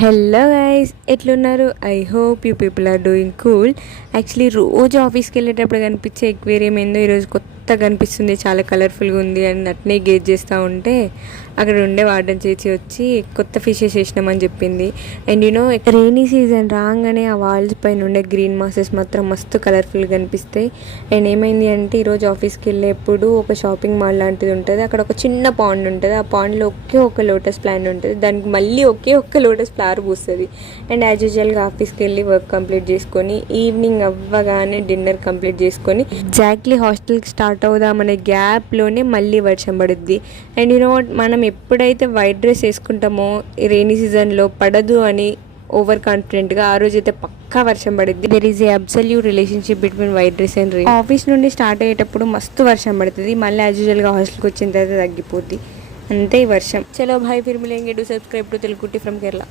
Hello guys, ఎట్లున్నారు? I hope you people are doing cool. Actually రోజు ఆఫీస్కి వెళ్ళేటప్పుడు కనిపించే ఎక్వేరియం ఏందో ఈరోజు కొత్తగా కనిపిస్తుంది. చాలా కలర్ఫుల్గా ఉంది అని అట్నే గేజ్ చేస్తూ ఉంటే అక్కడ ఉండే వార్డెన్ చేసి వచ్చి కొత్త ఫిషెస్ వేసినామని చెప్పింది. అండ్ రెయినీ సీజన్ రాగానే ఆ వాల్స్ పైన ఉండే గ్రీన్ మాసెస్ మాత్రం మస్తు కలర్ఫుల్గా కనిపిస్తాయి. అండ్ ఏమైంది అంటే ఈరోజు ఆఫీస్కి వెళ్ళేప్పుడు ఒక షాపింగ్ మాల్ లాంటిది ఉంటుంది. అక్కడ ఒక చిన్న పాండ్ ఉంటుంది. ఆ పాండ్లో ఒక్క లోటస్ ప్లాంట్ ఉంటుంది. దానికి మళ్ళీ ఒక్క లోటస్ ఫ్లవర్ పూస్తుంది. అండ్ యాజ్ యూజువల్గా ఆఫీస్కి వెళ్ళి వర్క్ కంప్లీట్ చేసుకొని ఈవినింగ్ అవ్వగానే డిన్నర్ కంప్లీట్ చేసుకొని ఎగ్జాక్ట్లీ హాస్టల్కి స్టార్ట్ అవుదామనే గ్యాప్లోనే మళ్ళీ వర్షం పడుద్ది. అండ్ మనం ఎప్పుడైతే వైట్ డ్రెస్ వేసుకుంటామో ఈ రెయినీ సీజన్లో పడదు అని ఓవర్ కాన్ఫిడెంట్గా ఆ రోజు అయితే పక్కా వర్షం పడుద్ది. There is a absolute relationship between white dress and rain. Office నుండి స్టార్ట్ అయ్యేటప్పుడు మస్తు వర్షం పడుతుంది. మళ్ళీ యాజ్ యూజువల్గా హాస్టల్కి వచ్చిన తర్వాత తగ్గిపోద్ది. అంతే ఈ వర్షం. చలో భాయ్, Phir మిలేంగే. Do subscribe to Telugu కుట్టి ఫ్రమ్ కేరళ.